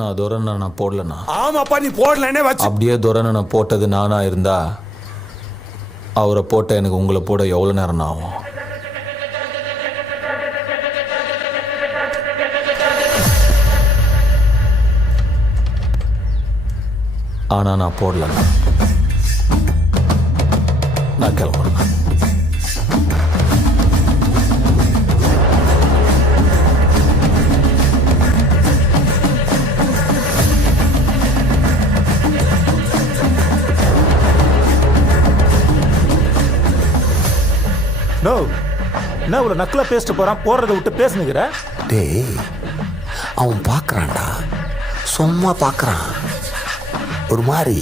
நான் துரனை நான் போடலண்ணா. ஆமாப்பா, நீ போடலன்னே வச்சு. அப்படியே துரனை நான் போட்டது நானா இருந்தா அவரை போட்ட எனக்கு உங்களை போட எவ்வளோ நேரம் ஆகும்? ஆனா நான் போடலண்ணா. நான் கிளம்புறேன். நோ என்ன இவ்வளோ நக்கலாக பேசிட்டு போகிறான், போடுறத விட்டு பேசுனுக்கிற? டேய், அவன் பார்க்குறான்டா, சும்மா பார்க்குறான். ஒரு மாதிரி